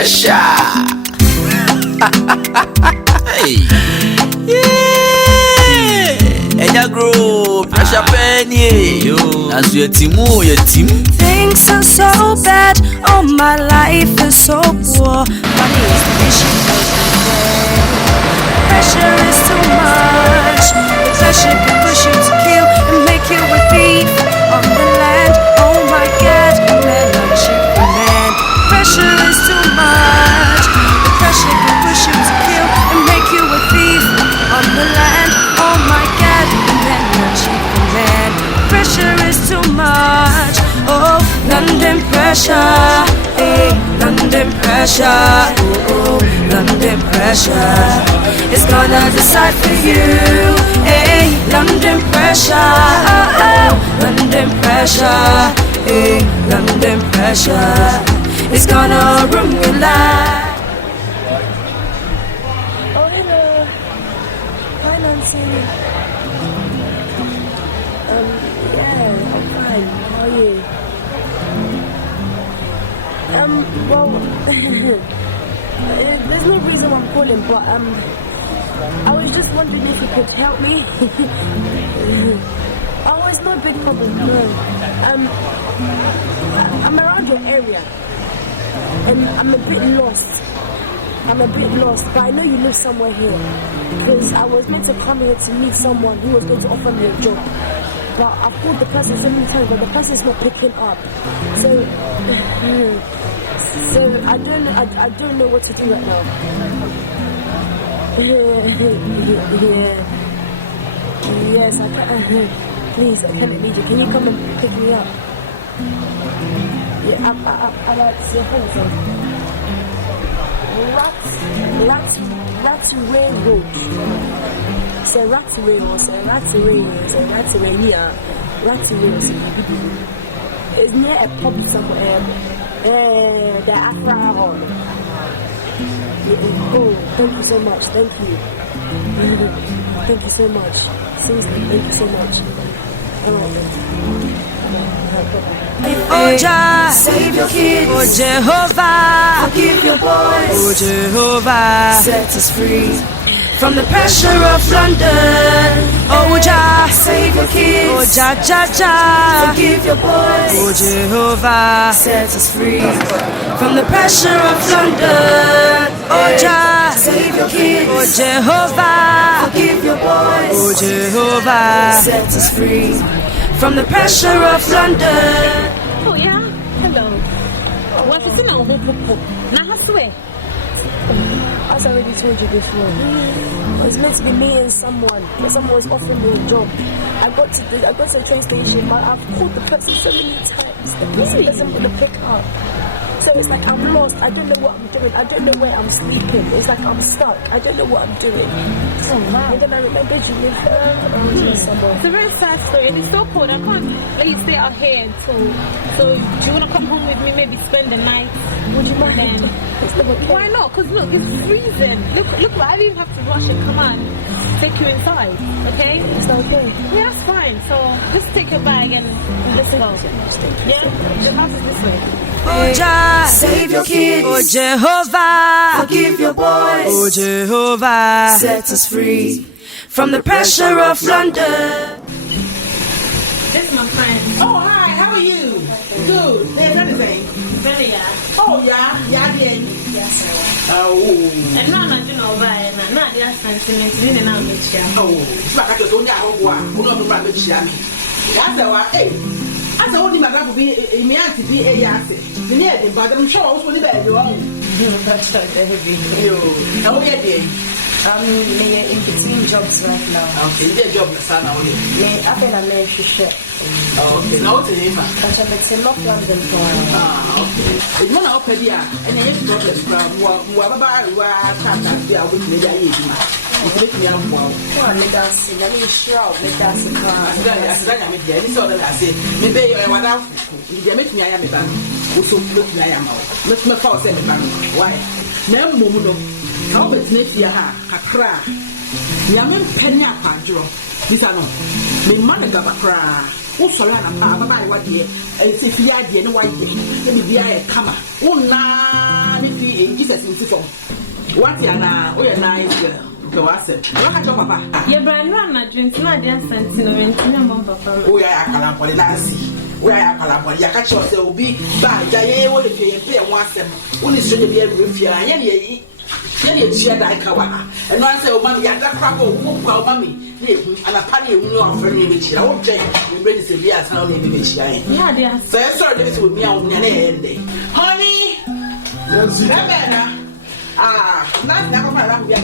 pressure. Hey. Yeah. Eja grow pressure penny. Yo. As your team, your team. Things are so bad. Oh, my life is so poor. Money is the issue. Pressure is too much. The pressure can push you to kill and make you a thief on the land. Oh my God, man, like shit for man. Pressure is too much. The pressure can push you to kill and make you a thief on the land. Oh my God, man, like shit for man. Pressure is too much. Oh, London pressure. Hey, London pressure. Oh, London pressure. It's gonna decide for you. Hey, London pressure. Oh, oh, London pressure. Hey, London pressure. It's gonna ruin your life. Oh, hello. Hi, Nancy. Yeah, I'm fine. How are you? Well, there's no reason why I'm calling, but I was just wondering if you could help me. Oh, it's no big problem, no. I'm around your area, and I'm a bit lost. But I know you live somewhere here, because I was meant to come here to meet someone who was going to offer me a job. But I've called the person so many times, but the person's not picking up. So I don't know what to do right now. Yeah. Yes, I can. Please, I can't need you. Can you come and pick me up? Yeah, I like to say hello. Ratsway Road. Say Ratsway or say Ratsway. Yeah. Ratsway. It's near a pub somewhere. The Afra Hall. Oh, thank you so much. Thank you. Thank you so much. Seriously, thank you so much. Oh Jah, save your kids. Oh Jehovah, forgive your boys. Oh Jehovah, set us free from the pressure of London. Oh Jah, save your kids. Oh Jah, forgive your boys. Oh Jehovah, set us free from the pressure of London. Oh Jah, save your kids. Oh Jehovah, forgive your boys. Oh Jehovah, set us free from the pressure of London. Oh yeah, hello. What's it now? Now swear. As I already told you before, I was meant to be meeting someone, but someone was offering me a job. I got to the train station, but I've called the person so many times. The person doesn't want to pick up. So it's like I'm lost. I don't know what I'm doing. I don't know where I'm sleeping. It's like I'm stuck. I don't know what I'm doing. So wow. And then I remembered you with her. It's a very sad story. And it's so cold. I can't let you stay out here until. So do you want to come home with me? Maybe spend the night. Would you mind? Then why not? Because look, it's freezing. Look! I don't even have to rush and come on. Take you inside. Okay? It's okay. Yeah, that's fine. So just take your bag and let's go. Yeah. The house is this way. Oh Jah, save your kids. Oh Jehovah, forgive your boys. Oh Jehovah, set us free from the pressure of London. This is my friend. Oh, hi, how are you? Good. There's anything? Very yeah. Oh, yeah, again. Yes, sir. Oh. And now I do know why. Now they are sentiment in our mission. Oh, but I don't know what I'm That's why, hey. I told him I got to be a man to be a yassi. You need it, but I'm sure I was going to be wrong. That's so heavy. Oh, yeah, I'm in between jobs right now. Okay, you get a job, son. Yeah, I've been a man for sure. Okay, now what's the name? But it's in North London for okay. It's one of the and then you got the whoever I can't be able to make a make me out. Well, let us see. Let me show. Let us see. I said, maybe I want out. You make me. I am a man. Also, look, I am out. Let's make our send why? No, Momo. How it's next year, a cry. Yaman penny up, Andrew. This I know. Me man got a cry. Also, I'm a what year. And it's if you are the white day. Then be a camera. Oh, nah. money fee in Jesus in Tifon. What ya na? Oh, you're nice girl. Go ask it. Look at your papa. Yeah, but I'm not drinking. Not just sentiment. Papa. Oh, yeah, I can't put it last. Where I can't. You catch yourself. Be bad. I will pay once. When it's really be a review. Yeni chia da ikawa and one say o mami ya da crap o mo kwa o mami and a party we no afre ni be chia o twen we bring say be as na o na be chia yeah dear so sorry David with me on na end honey yes na ko para we ya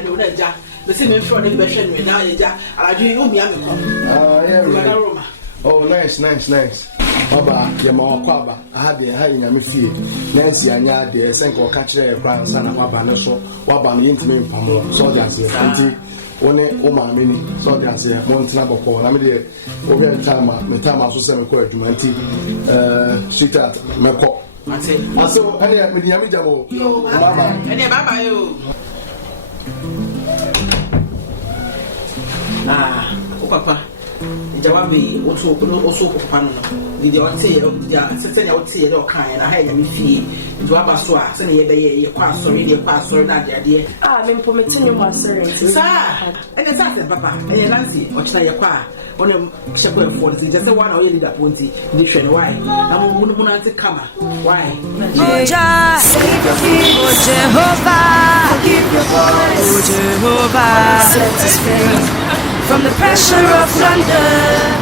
no na ja be say me fro na be hwe no na ja alaju o mi am ko yeah. Oh, nice. Baba, Yama Kwaba, I had the high in Yamifie, Nancy and Yard, the Senko catcher, Crown, Son of Wabana, so Waban intimate Pamo, soldiers, Auntie, one Oma Mini, soldiers, one snap for Lamide, over time, the time I was semi quite humanity, street at Mako. I saw any with Yamijamo, Baba, and Baba, you. Papa. Jawabi also pano video say certain I would say no kind I had me fee to aba so a say ye be ye kwa sorry na dia me permitting you more serious sir and the say papa and Nancy o china ye kwa on shepo for just say one or leader ponti the hwe why am mu na kama why Jah save your people Jehovah forgive your boys Jehovah set us free from the pressure of London.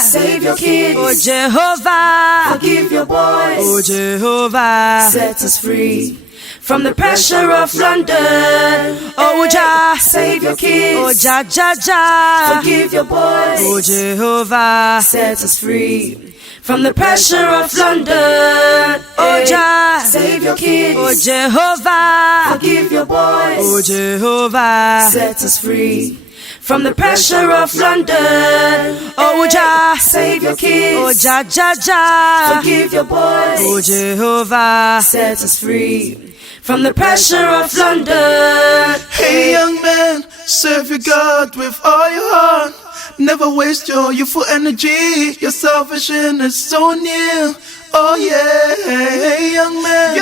Save your kids, oh Jehovah, forgive your boys, oh Jehovah, set us free from the pressure of London. Oh Jah, save your kids, oh Jah, forgive your boys, oh Jehovah, set us free from the pressure of London. Oh Jah, save your kids, oh Jehovah, forgive your boys, oh Jehovah, set us free from the pressure of London. Oh Jah, save your kids, oh Jah, forgive your boys, oh Jehovah, set us free from the pressure of London. Hey young man, serve your God with all your heart. Never waste your youthful energy. Your salvation is so near. Oh yeah, hey young man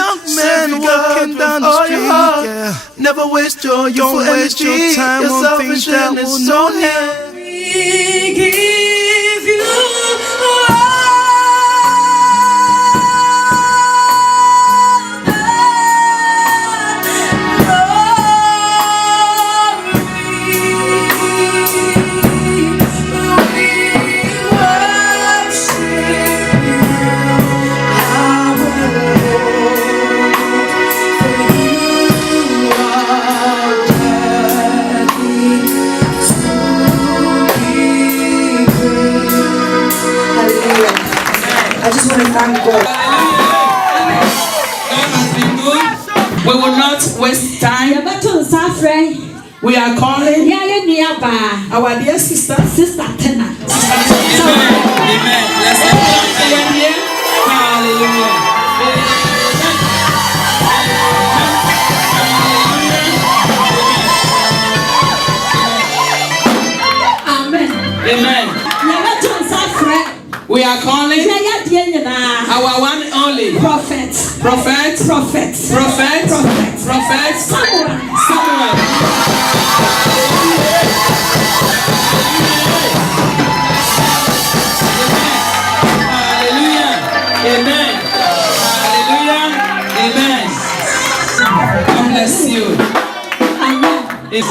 walking down the street. Yeah. Never waste your youthful energy. Your time your salvation is so near. We give you we will not waste time. We are calling our dear sister Tena. Amen. Let's everyone here. Hallelujah. Amen. We are calling our one and only prophet Samuel. Hallelujah. Amen. Hallelujah. Amen. God bless you. It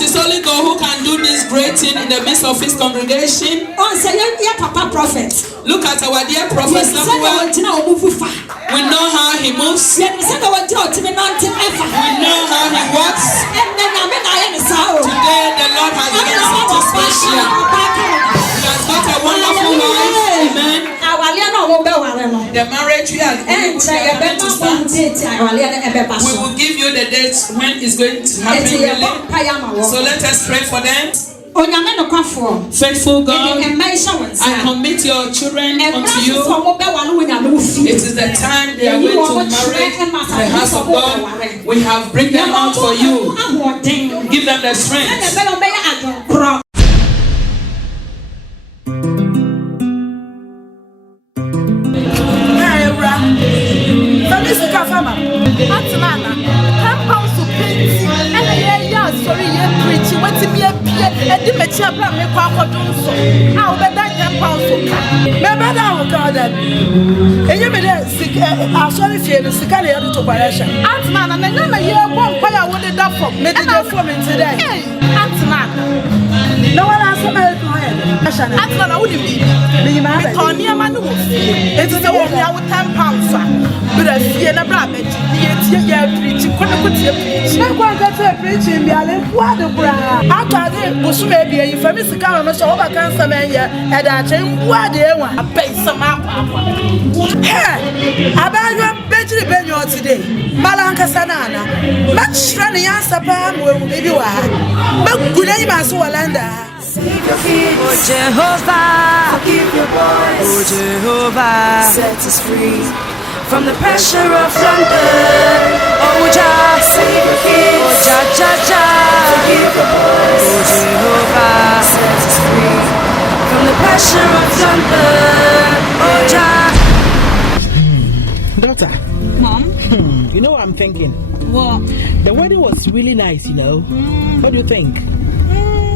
is only God who can do this celebrating in the midst of his congregation. Look at our dear prophet Samuel. We know how he moves. We know how he walks. Today the Lord has done something special. He has got a wonderful wife. Amen. The marriage we are going to start. We will give you the date when it's going to happen really. So let us pray for them. Faithful God, I commit your children unto you. It is the time they are going to marry the house of God. We have bring them out for you. Give them the strength. Sorry, you're preaching. What's in your peer? And the mature brother, me quack so. I'll bet that £10 so. My brother will call them. And you may sick. I'm sorry for you, sick. I had to operation. Aunt man, and I know you're one fire with the dog for me. I'll form it today. Aunt man. No one has come out of my head. Aunt man, I wouldn't be. Tony, a man who it's the one I would £10. But I see a rabbit. You're preaching. Couldn't put your preaching. I'm going to preaching. What the bra? After the bush maybe a famous government over cancer man here, and I think what they want to pay some up. Hey, about your bedroom benyo today. Malanka Sanana. Much running answer, Pam will be you are. But good name as Walanda. Save your kids, oh Jehovah. Forgive your boys, oh Jehovah. Set us free from the pressure of London. Oh Jah, save your kids. Oh Jah, Jah, Jah. Forgive your boys. Oh Jehovah, set us free from the pressure of London. Oh Jah. Daughter. Mom? You know what I'm thinking? What? The wedding was really nice, you know. What do you think?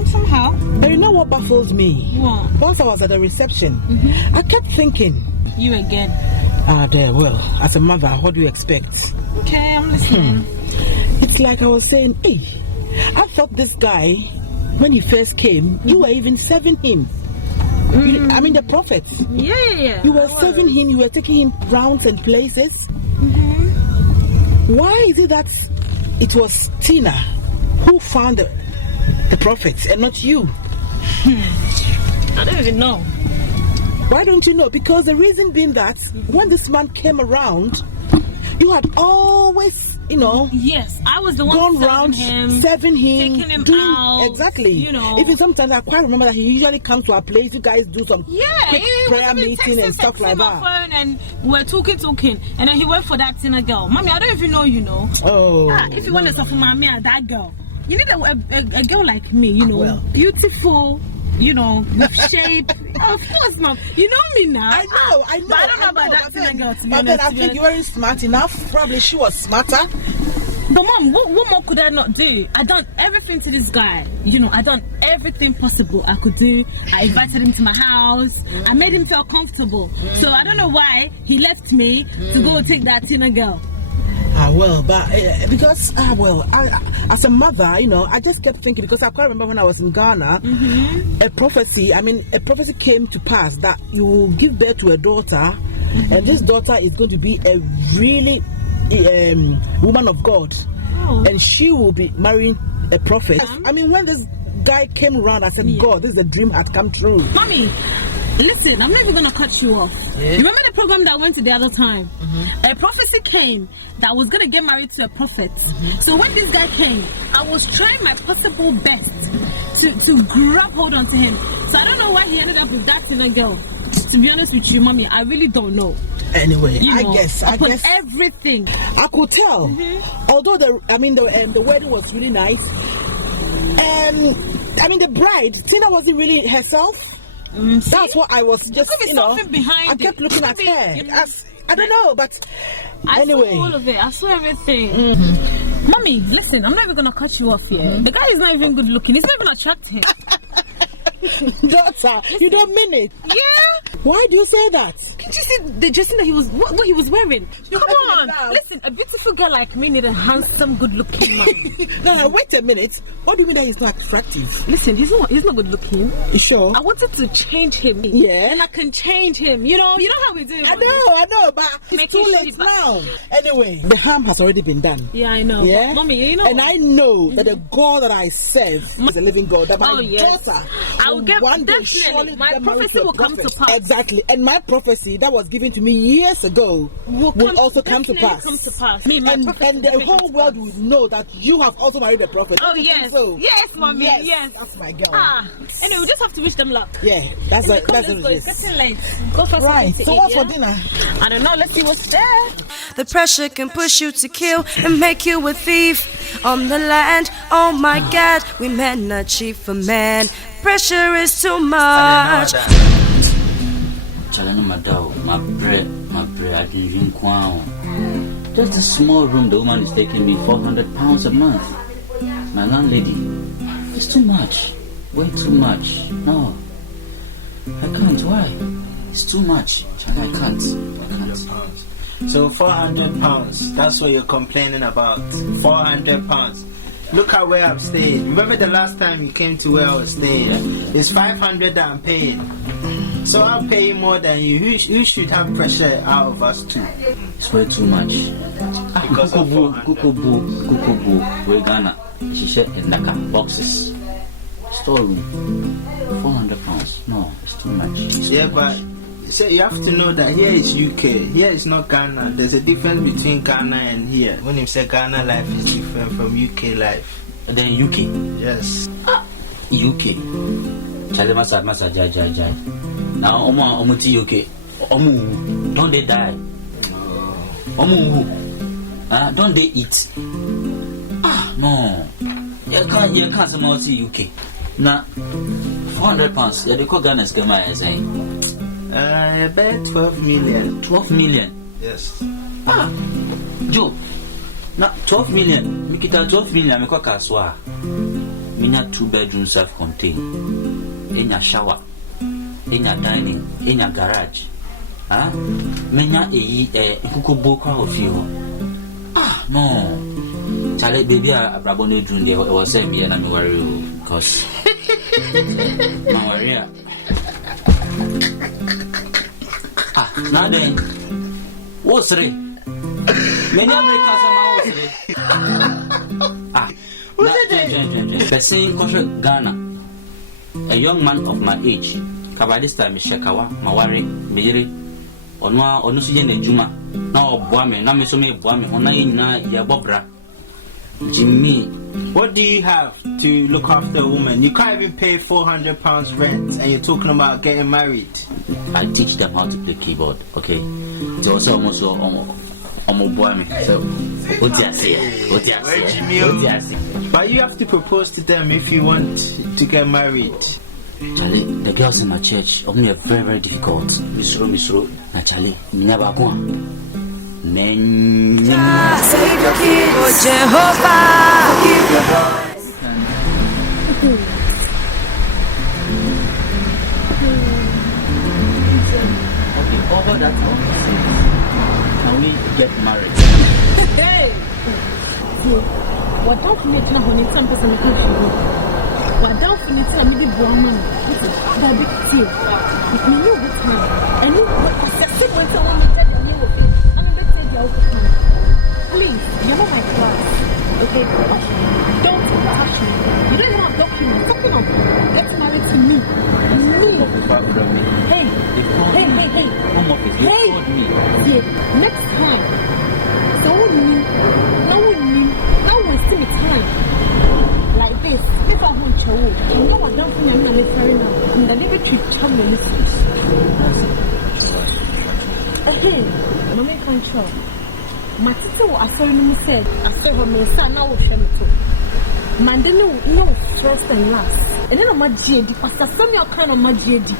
Somehow. But you know what baffles me? What? Once I was at the reception, I kept thinking. You again? There, well, as a mother, what do you expect? Okay, I'm listening. It's like I was saying, hey, I thought this guy, when he first came, you were even serving him. I mean, the prophet. Yeah. You were serving him, you were taking him rounds and places. Why is it that it was Tina who found the prophet and not you? I don't even know. Why don't you know? Because the reason being that when this man came around, you had always, you know, yes, I was the one gone around serving him, taking him doing, out. Exactly. You know, even sometimes I quite remember that he usually comes to our place. You guys do some quick prayer meeting and stuff like that. Phone and we're talking, and then he went for that Tina girl. Mommy, I don't even know, you know. Oh. If you want to suffer, mommy, that girl, you need a girl like me, you know, beautiful. You know, shape. Of course, mom. You know me now. I know. But I don't know about that Tina girl, to be honest. But then I think you weren't smart enough. Probably she was smarter. But mom, what more could I not do? I done everything to this guy. You know, I done everything possible I could do. I invited him to my house. I made him feel comfortable. So I don't know why he left me to go take that Tina girl. Well, but because as a mother, you know, I just kept thinking, because I quite remember when I was in Ghana, a prophecy came to pass that you will give birth to a daughter, and this daughter is going to be a really woman of God, and she will be marrying a prophet. I mean, when this guy came around, I said, God, this is a dream had come true. Mommy, listen, I'm not even gonna cut you off. You remember the program that I went to the other time? A prophecy came that I was gonna get married to a prophet. So when this guy came, I was trying my possible best to grab hold onto him. So I don't know why he ended up with that Tina girl. To be honest with you, mommy, I really don't know. Anyway, you know, I guess everything. I could tell. Although the wedding was really nice. I mean, the bride, Tina wasn't really herself. That's what I was just, you know, I kept looking at her. You know, I don't know, but anyway. I saw all of it. I saw everything. Mommy, listen, I'm not even going to cut you off here. The guy is not even good looking. He's not even attractive. Daughter, you don't mean it. Yeah. Why do you say that? Did you see the dressing that he was what he was wearing? You're Come making on, it loud. listen, a beautiful girl like me need a handsome, good-looking man. No, wait a minute. What do you mean that he's not attractive? Listen, he's not good-looking. You sure? I wanted to change him. Yeah. And I can change him. You know how we do. I know, but it's Making too sure late he- now. Anyway, the harm has already been done. Yeah, I know. Yeah, Mommy, you know. and I know that the God that I serve is a living God. That my daughter I will get one day definitely. surely My get married prophecy to a will come to prophet. pass. Exactly, and my prophecy that was given to me years ago will also come to pass. Me, my prophecy and the whole world will know that you have also married a prophet. Oh Don't you think yes, so? yes, mommy, yes. That's my girl. Anyway, we just have to wish them luck. Yeah, that's Anyway, it. come, That's let's what go. it It's is. getting late. Go first. Right. To So eat, what's yeah? for dinner? I don't know. Let's see what's there. The pressure can push you to kill and make you a thief on the land. Oh my God, we men not cheap for man. Pressure is too much. Challenge my dog, my bread, I can drink quail. Just a small room, the woman is taking me £400 a month. My landlady, it's too much, way too much. No, I can't. Why? It's too much. I can't. So £400, that's what you're complaining about. £400. Look at where I'm staying. Remember the last time you came to where I was staying? It's $500 that I'm paying. So I'm paying more than you. You should have pressure out of us too. It's way too much. Because of Kukubu, we're Ghana. She said in Naka boxes. Storeroom. £400. No, it's too much. Yeah, but so you have to know that here is UK. Here is not Ghana. There's a difference between Ghana and here. When you say Ghana life is different from UK life. Then UK. Yes. UK. Chale masa jai. Now omo ti UK. Omo don't they die? Omo don't they eat? No. You can't say more to UK. Now £400. Yeah, they call Ghana's Gama as saying. About 12 million. 12 million. Yes. Joe. Now 12 million. Me kita 12 million. Me kwa kaswa. Me na 2-bedroom self-contained. Enya shower. Enya dining. Enya garage. Me na ikukubo kwa ofio. No. Chale baby abrabo no drum there. Was say me na me worry because. My worry. Now then, what's it? Many Americans are what's it? The same country, Ghana. A young man of my age, Kabadista Mishakawa, Mawari, Miri, Onwa, Onusian Juma, no Buame, no Mesome Buame, Onaina Yabobra, Jimmy. What do you have to look after a woman? You can't even pay £400 rent and you're talking about getting married. I teach them how to play keyboard, okay? It's also almost so but you have to propose to them if you want to get married. Charlie, the girls in my church only are very, very difficult. Misro. Na Charlie, never go on. Save your kids, oh Jehovah. Give your boys. Okay, over that can we get married? Hey! What don't you know when it's some person who what don't you know me the woman? That big deal. If you know good time, and you accept when someone will tell you of it, I'm going to tell you out of time. Please, you're not my class. Okay? Don't touch me. You don't even have documents. Talking of get married to me. Hey! See, next time. So now we see me time. Like this. If I want to you know what don't think I'm not necessary now. I'm the little treat chum in this. Mommy control. My sister was said, I saw her my son now will share me too. Man, no first and last. And then I'm a GD, Pastor some your kind of my GD.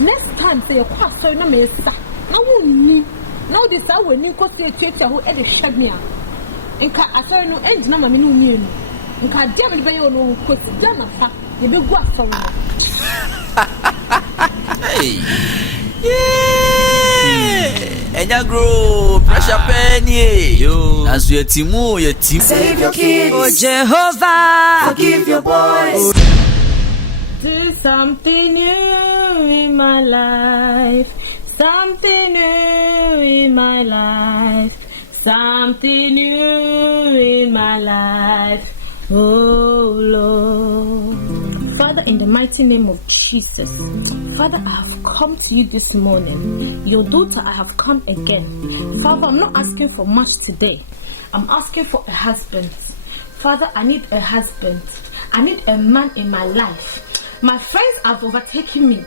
Next time say your class so no me sa. Now won't now this hour when you go see a teacher who had a shed me. And I saw no end number me no mean. And can't damn it by your own question. You be what for me. Hey! enya grow pressure penny yo as your team Save your kids. Oh Jehovah, forgive your boys. Do something new in my life. Something new in my life. Something new in my life. Oh Lord. Father, in the mighty name of Jesus, Father, I have come to you this morning. Your daughter, I have come again. Father, I'm not asking for much today. I'm asking for a husband. Father, I need a husband. I need a man in my life. My friends have overtaken me.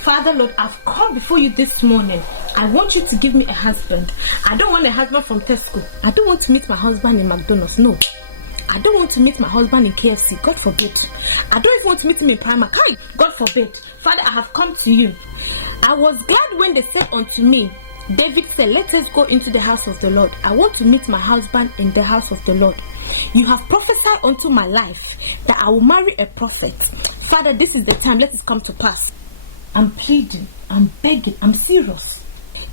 Father, Lord, I've come before you this morning. I want you to give me a husband. I don't want a husband from Tesco. I don't want to meet my husband in McDonald's. No. I don't want to meet my husband in KFC. God forbid. I don't even want to meet him in Primark. God forbid. Father, I have come to you. I was glad when they said unto me, David said, let us go into the house of the Lord. I want to meet my husband in the house of the Lord. You have prophesied unto my life that I will marry a prophet. Father, this is the time. Let it come to pass. I'm pleading. I'm begging. I'm serious.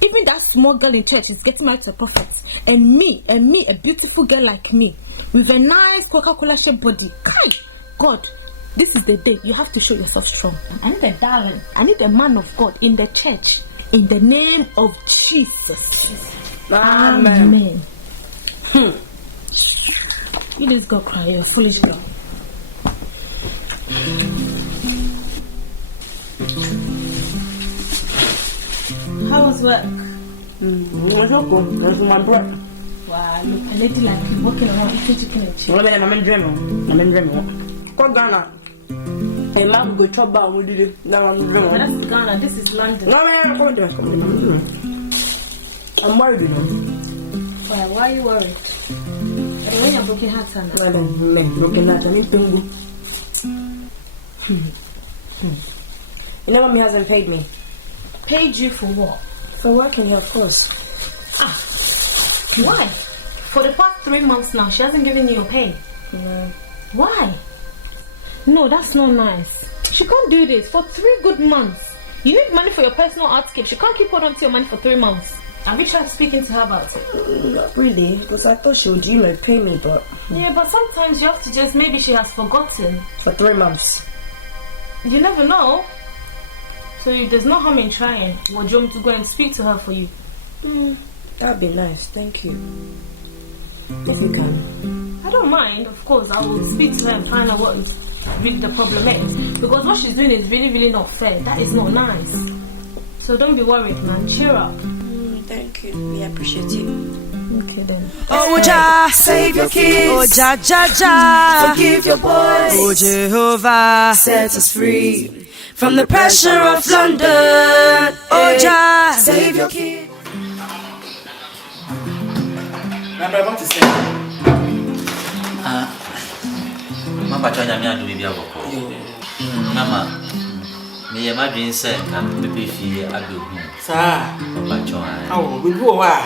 Even that small girl in church is getting married to a prophet. And me, a beautiful girl like me, with a nice Coca-Cola shaped body. God, this is the day. You have to show yourself strong. I need a darling. I need a man of God in the church. In the name of Jesus. Amen. You just go cry, you're a foolish girl. How was work? It's okay. That's my breath. Wow, look, a lady like you walking around eating chicken and chicken. I'm dreaming. Go Ghana. A man go chop down with you. Now I'm dreaming. That's Ghana, this is London. No, man, go there. I'm worried, you know. Why are you worried? When you're broken heart, broken heart, I need to You know, mommy hasn't paid me. Paid you for what? For working here, of course. Why? For the past 3 months now, she hasn't given you your pay. No. Why? No, that's not nice. She can't do this for 3 good months. You need money for your personal artscape. She can't keep hold on to your money for 3 months. Have you tried speaking to her about it? Not really, because I thought she would pay me, but... Yeah, but sometimes you have to just... Maybe she has forgotten. For 3 months. You never know. So there's no harm in trying. Would you want me to go and speak to her for you? That'd be nice, thank you. If you can. I don't mind, of course. I will speak to her and find out what is really the problem is. Because what she's doing is really, really not fair. That is not nice. So don't be worried, man. Cheer up. Thank you. We appreciate you. Okay then. Oh Jah, save your kids. Oh Jah, Jah, Jah, forgive your boys. Oh Jehovah, set us free from the pressure of London. Oh Jah, save your kids. What to say? Mama Chanya me adu bibia boko. Mama, me ye madwin se ka bebe fie abehu. Sir. Mama Chanya. Oh, we go wa.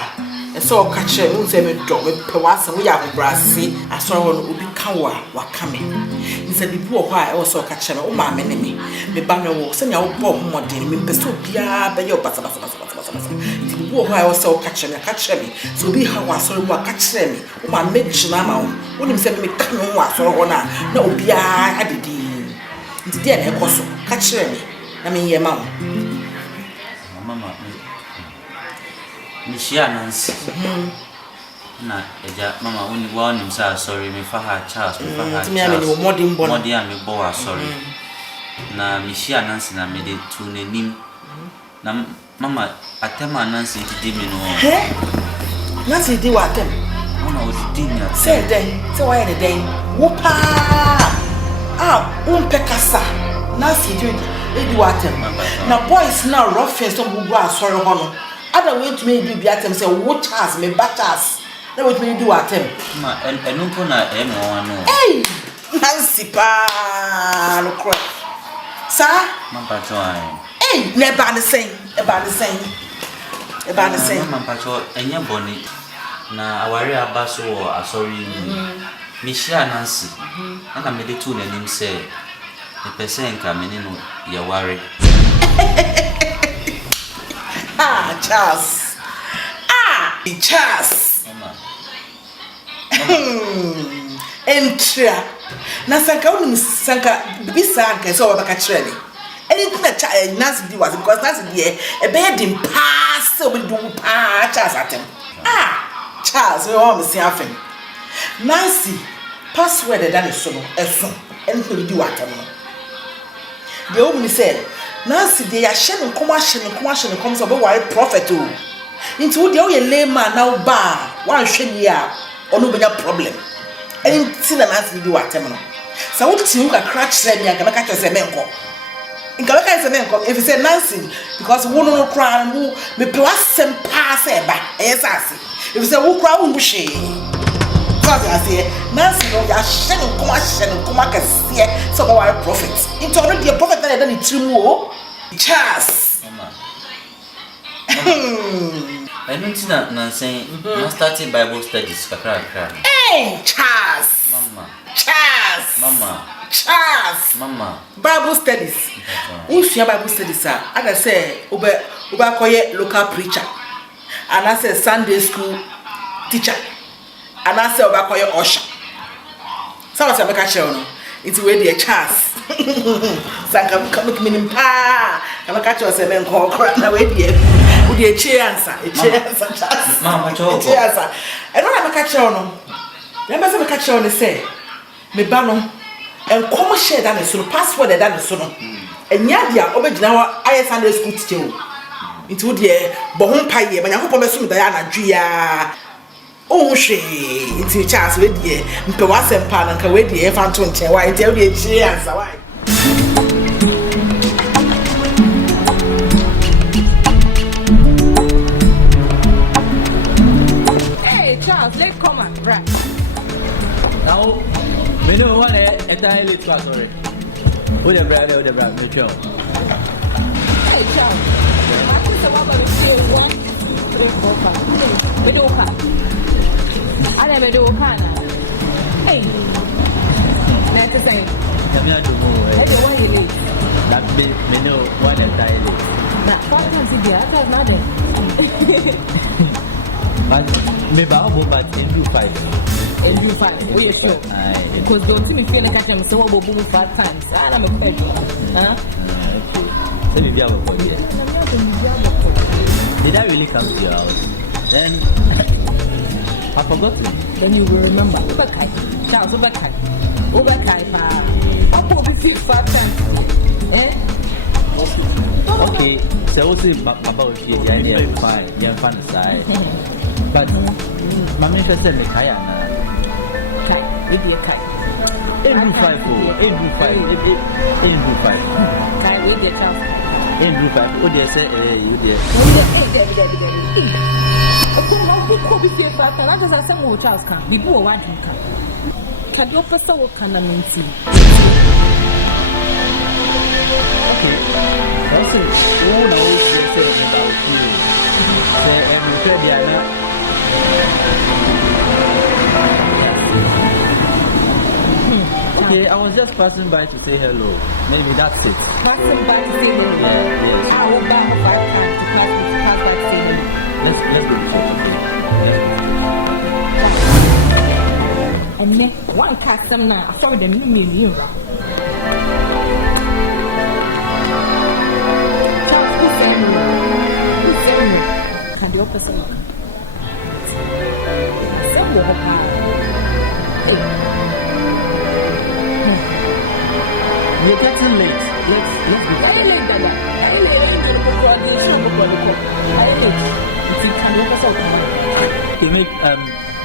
So catch me say me do me pe wasam we abrase asoro no obi ka wa kame. Nse bi bu ho a e so catch me o ma me ne me ba me wo se nya wo bo modern me pese obia be ye basa. Ti bu ho a e so catch me so bi ha wa asoro wa catch me o ma me gina ma wo wonim se me ka me wa asoro ho na obia adedi. Nti dia na e koso catch me na me ye ma wo. Mama Nishia Nancy. Na eja mama uni wa sa sorry me fa ha Charles me fa ha Charles. Modi am me bo sorry. Na Nishia Nancy na me de tu nenim. Na mama atema Nancy di me no. Nancy di wa atem. Mama o di me atem. Say den, say why the den. Wo pa. Umpekasa. Nancy di wa atem. Na boys now rough face don bubu asori ho no. Other way to me do be atem say wo Charles me batas. Na what me do atem. Ma enumpo na emo no. Hey! Nancy pa no cry. Sir? Mama Chanya. Hey, never the same. About the same. Mama Chanya enye boni. Na aware abaso wo asori ni. Nishia Nancy. Ana me de tu nanim say the person ka me ni no ye ware. Charles. Charles. Mama. Entra. Na sanka unu sanka bisa anka so wa baka kire ni. Anything that Nancy did was because Nancy did a bed in pass so we do Charles at him. Charles, we want to see happen. Nancy, password that is so anything we do at him. The woman said, Nancy, they are sharing commercial comes about why prophet too. Into the only layman now bar, one shania, or no problem. Anything that Nancy do at him. So what you can crash said, I can catch a man call. In Kalaka is a man call if you say Nancy, because one no crown who may plus some pass a back, yes, I see. If you say who crown bushy. I say, Nancy, you are sharing commercial see so our prophets. Into already a prophet that I done it more. Charles. I don't see that Nancy. I started Bible studies. Hey, Charles. Mama. Charles. Mama. Charles. Mama. Bible studies. If you Bible studies, sir, and I say, Uber local preacher, and I say Sunday school teacher. And I say about your usher. So I make a show. It's where the Charles. Sanka come in pa. I'm a catcher as a man called Cran away there. Would you cheer answer? A chair answer, Charles. Mamma, and when I'm a catcher on, then I catch on the say, me banner and come share that is so password that is so. And Yadia over now, I Sunday school teacher. It would be Bohom Pie, but I hope I'm assuming Diana Gia. Oh, she, it's a chance with ye. Mpewasem pan and Kawedi, if I'm 20, why tell you she answer why. Hey, Charles, let's come and right. Now, we don't want to entirely trust already. With the brother, Mitchell. Hey, Charles, I think the one going to say 1, 2, 3, 4, 5. We don't have. I never do kind. Hey, that's the same. I don't want to leave. That big, we know one entirely. Now, 4 times a day, I thought nothing. But maybe I'll go back and do 5. And you 5, oh, yeah, sure. Because don't see me feeling like I'm so about 5 times. I'm a pet. Huh? Let me be able to you. Did I really come to your house? Then I forgot to. Then you will remember. Charles, Overkai. I'll probably 5 times. Eh? Okay, so we'll see about you. The idea is fine. You're fun side. But Mammy just said, Mikaya. Kai, it be a Kai. 8 5. Kai, we get Charles. 8 5. Oh, they say, you dear. Who could be here, but I just have some more Charles can be more one can. Can you offer so can I mean? Okay, also, all I always say about you. Say, every Friday, okay, I was just passing by to say hello. Maybe that's it. Passing by to say hello? Yes. I will buy a 5 times to pass by to say hello. Let's go to church, okay? And then one custom now, sorry, the new million. Charles, who sent me? Can the opposite one? Send me her power. We're getting late. Let's go. Are you late, Dada? Are you late? Are you late?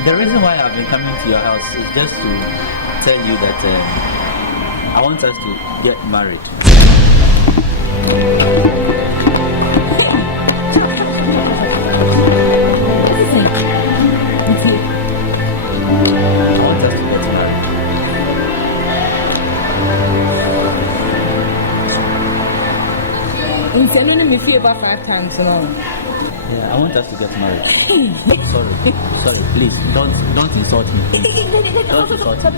The reason why I've been coming to your house is just to tell you that I want us to get married. I want us to get married. In sending me fear about 5 times, you know. Yeah, I want us to get married. Sorry, please don't insult me. Don't insult me.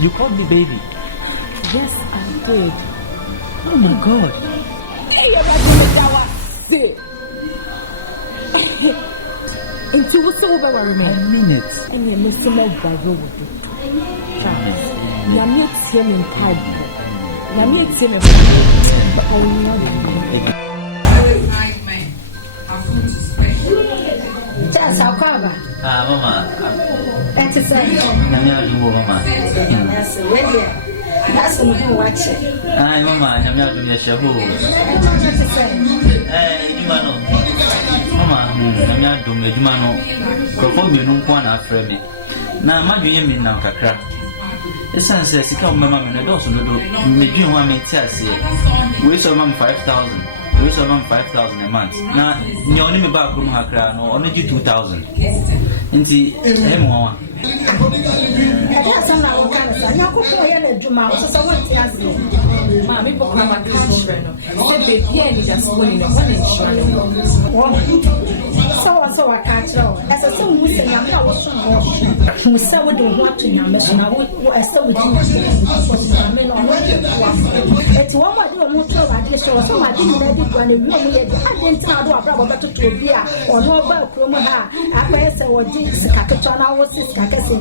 You called me baby. Yes, I did. Oh my God. Hey, you're into what's over a minute. And you miss him by road. Yamit him in time. Yamit him in Just how come? Mama. That's a sign. Mama. That's when you watch it. Mama, I'm not doing a show. Mama, I'm not doing a Jumano. Perform you no one after me. Now, my dream now, Kakra. The son says, he come, Mamma, and also do me dream one may tell you. We saw 5,000. We saw 5,000 a month. Now, you only me back from Hakra, no, only 2,000. And see, everyone. That's another kind of thing. I could go ahead and do my so someone tells me, Mammy, but I'm a country. Said the piano just going on one insurance. So I can't tell. As a son who said, I'm not watching more. Who said we don't want to have mission. I still with you. It's one more do more trouble. I just show some I didn't let it when the room here. I didn't tell you about to be or no about Promoha. I guess I was just Kakachana was his Kakas. As a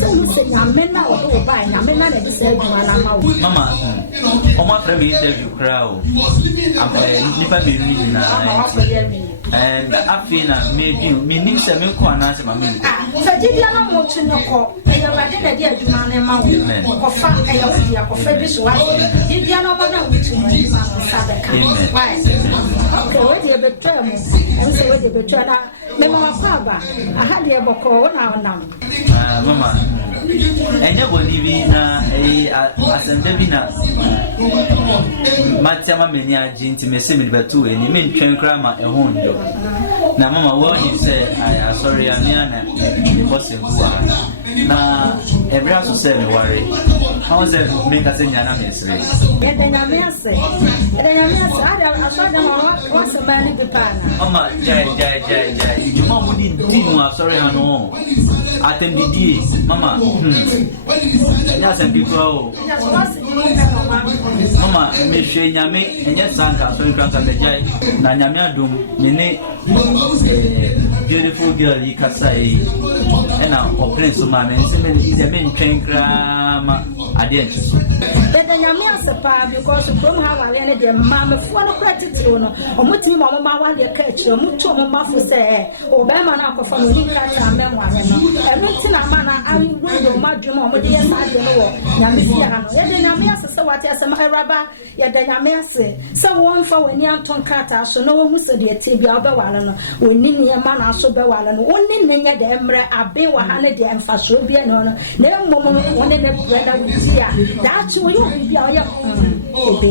son who said, I'm men now or buying. I'm men that said, Mama, my friend interview crowd. I'm never been and I feel I made you meaning some milk and answer my milk. So did you not want to know? I did a dear Juman and Mountain or fat a Frederish wife. Did you not want to know? Why? Okay, where you betrayal me? And so where you betrayal. Mama, Papa, I had the Boko now. Mama, I never leave as a Devina. Matama Mania Jinti Messim, but two, and you mean train grammar a home. Now, Mama, what you say, I sorry, I'm the bossing. Now, every house was saying, worry. How was it make us in your name? And then I say, what's a man in the pan? Mama, Jai. Your mom didn't sorry, I know. I think the D, Mama. That's a people. Mama, me share Yami, and yes, Santa, so you can't have the Jai. Nanyamia Dum, Mene, beautiful girl, you can say, and now, or place to my men, is a main train grammar. I didn't. But then I'm because from how I ended the mamma for a credit or what you mamma want to catch you, mucho mamma for say, or Bama from the memoir. Everything a man, I will read your madam or the inside the law. Yamisiano, yet then I'm so what as a rabba, yet then I'm so one for when young Tom Carter, so no one who said the Tibia Bewalan, when Nini a man also Bewalan, only Nina the Emre, a Bay 100 and Fashobian on, no moment wanted a brother with Tia. That's what you be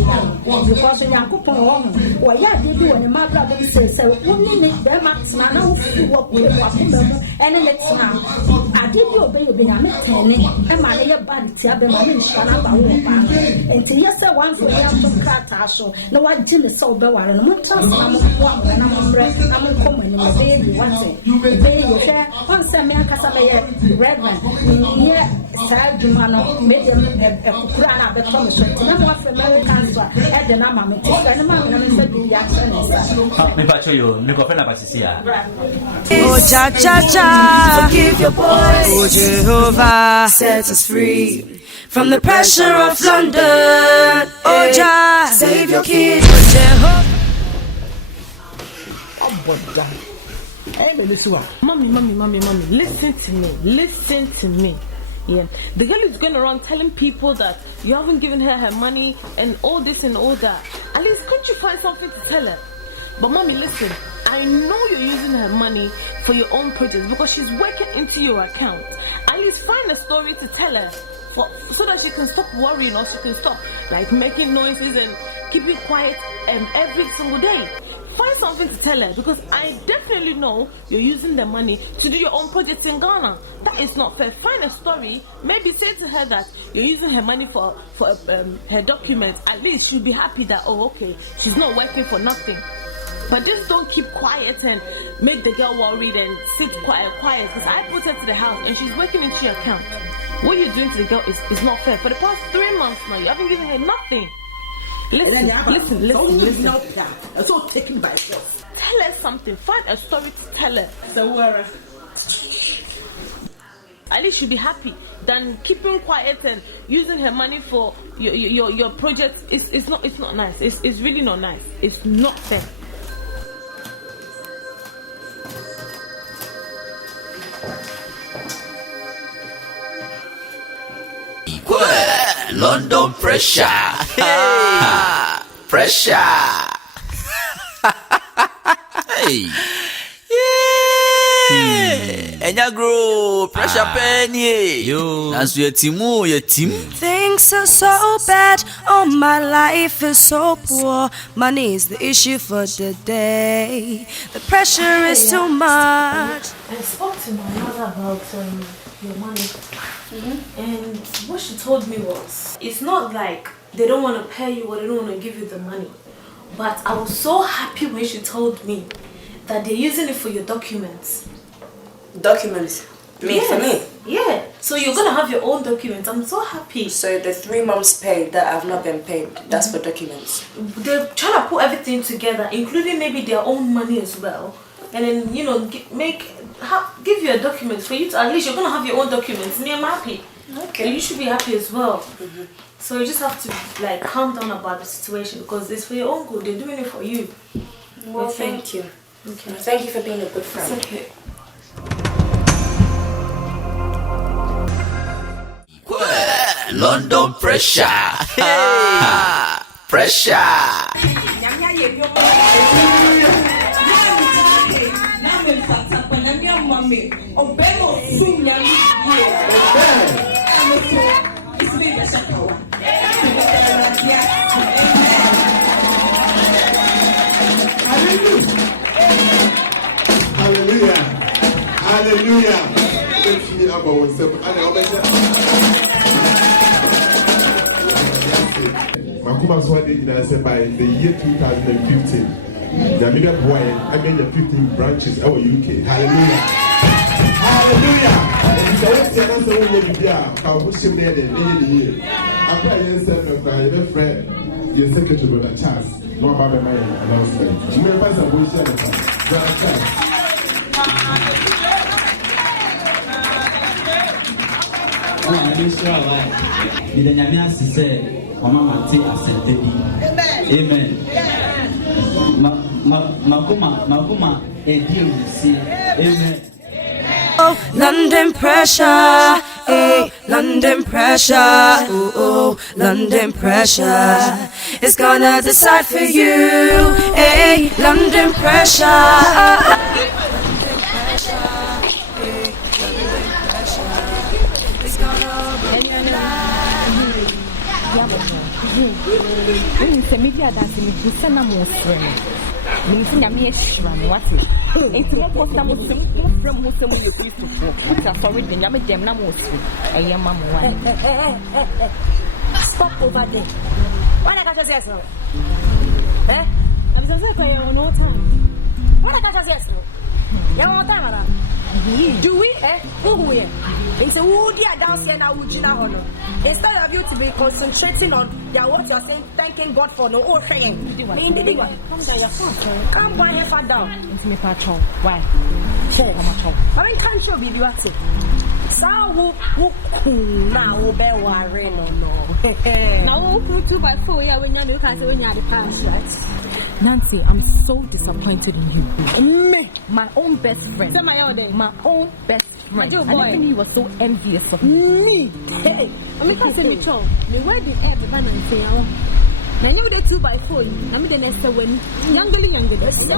because when you coupon on, or yeah, they do when my brother says, so only make them now what we and it's now. I give you a baby, I'm not telling, and my little body tell them I'm in Shanaba and to yes, one for the Kratasho. No one Jim is so bad, and I'm trust I'm coming in my baby once a baby there. Once a man Casamay, Reverend, near Sad Jumano, made them a Kurana, the commission. No more for Americans, and the Nama, and the man, and the reaction. Me pacho yo, me kofena pasisia. Oh, cha. Forgive your boys. Oh, Jehovah, set us free from the pressure of London. Oh, Jah, save your kids. Oh, Jehovah. Mommy, listen to me. Yeah, the girl is going around telling people that you haven't given her money and all this and all that. At least can't you find something to tell her? But mommy, listen, I know you're using her money for your own projects because she's working into your account. At least find a story to tell her so that she can stop worrying or she can stop like making noises and keep it quiet every single day. Find something to tell her because I definitely know you're using the money to do your own projects in Ghana. That is not fair. Find a story. Maybe say to her that you're using her money for her documents. At least she'll be happy that, oh, okay, she's not working for nothing. But just don't keep quiet and make the girl worried and sit quiet. Because I put her to the house and she's working into your account. What you're doing to the girl is not fair. For the past 3 months now, you haven't given her nothing. Listen. It's all taken by force. Tell her something. Find a story to tell her. So where? At least she'll be happy than keeping quiet and using her money for your project. It's not nice. It's really not nice. It's not fair. London pressure. Hey. Pressure. Hey. Enya grow pressure penny. Yo. That's your team. Things are so bad. Oh, my life is so poor. Money is the issue for the day. The pressure is too much. I spoke to my mother about your money. And what she told me was, it's not like they don't want to pay you or they don't want to give you the money. But I was so happy when she told me that they're using it for your documents. Documents? For me? Yeah. So you're going to have your own documents. I'm so happy. So the 3 months pay that I've not been paid, that's for documents? They're trying to put everything together, including maybe their own money as well. And then, you know, give you a document for you to, at least you're going to have your own documents. Me, I'm happy. Okay. So you should be happy as well. So you just have to like calm down about the situation because it's for your own good. They're doing it for you. Well, thank you. Okay. Thank you for being a good friend. It's okay. London pressure. Hey. Pressure. Hallelujah. Hallelujah. Makuma Swadi said by the year 2015, the media boy, I made the 15 branches our UK. Hallelujah. Hallelujah. And so it's the answer. I wish you there the year. After I said, my friend, your secretary with a chance. No about my announcement. You may pass a bullshit. Amen. Makuma, Amen. Oh, London pressure, hey, London pressure, oh, London pressure. It's gonna decide for you, hey, London pressure. It's gonna bring your Stop over there. Why not catch us yes? Eh? I'm just saying no time. Why not catch us yes? You want time, madam? Do we? Who we? It's a woody down here now. Instead of you to be concentrating on what you're saying, thanking God for no or saying. Come down your phone. Come one head down. Into me patrol. Why? I mean, can't you be doing it? So now be worrying no. Now we'll 2x4 yeah when you can't say when you're the past, right? Nancy, I'm so disappointed in you. Me, my own best friend. My own best friend. I never knew you were so envious of me. Hey, I'm going to say me chong. Me where the air the banana say now you the 2x4. Now me the next one. Younger. Now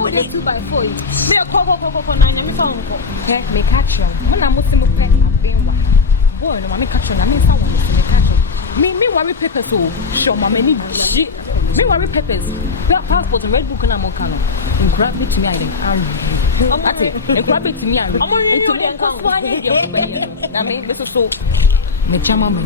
the 2x4. Me a go 9. Me phone go. Okay, me catch you. When I'm Muslim, I've been one. Boy, no, me catch you. I mean someone is me catch you. Me worry papers so show my many shit. Me worry papers. Passport and red book and I'm on canon. And grab it to me and that's it. And grab it to me and I'm on you and cause why you I mean this is so me chama me